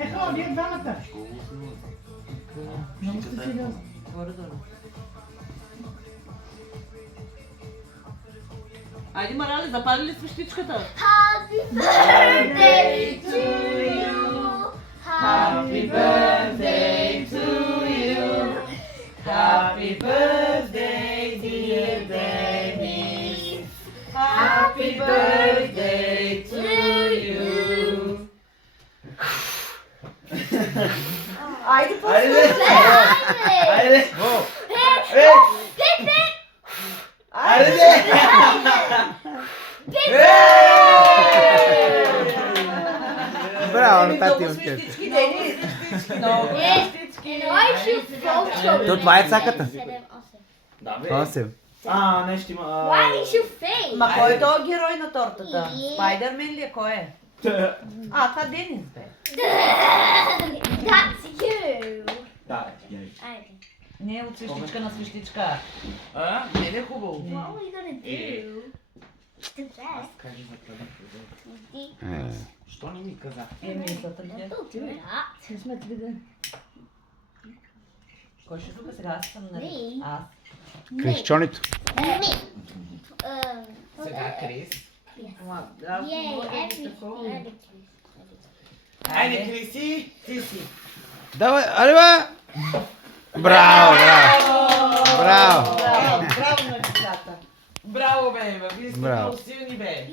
Ехо, вие двамата. Много сте сериозни. Айде, Марали, запали ли свещичката? Happy birthday to you. Happy birthday to you. Happy birthday, dear Dennis. Happy birthday to you. Haydi Haydi. Haydi. Haydi. Браво на тати Оскар. Свещички, Денис. Много свещички. То това е цаката. Да, бе. 8. Нещо има. Why did you faint? Ма кой е този герой на тортата? И- Спайдермен ли е? Кой е? Това Денис бе. That's you. Да, яй. Haydi. Не е от свещичка на свещичка. Не е хубаво. What are we gonna do? The best. Кажи за това. Що не ми каза? Мисълта ми е. Don't do that. Кой ще тук сега? Аз съм нали? Me. Аз. Крещчонито. Me. Сега Крис. Yay, everything. Айде, Криси, ти си. Давай, аре бе! Браво, браво! Браво! Браво на децата. Браво, бе, вие сте Браво. много силни, бе.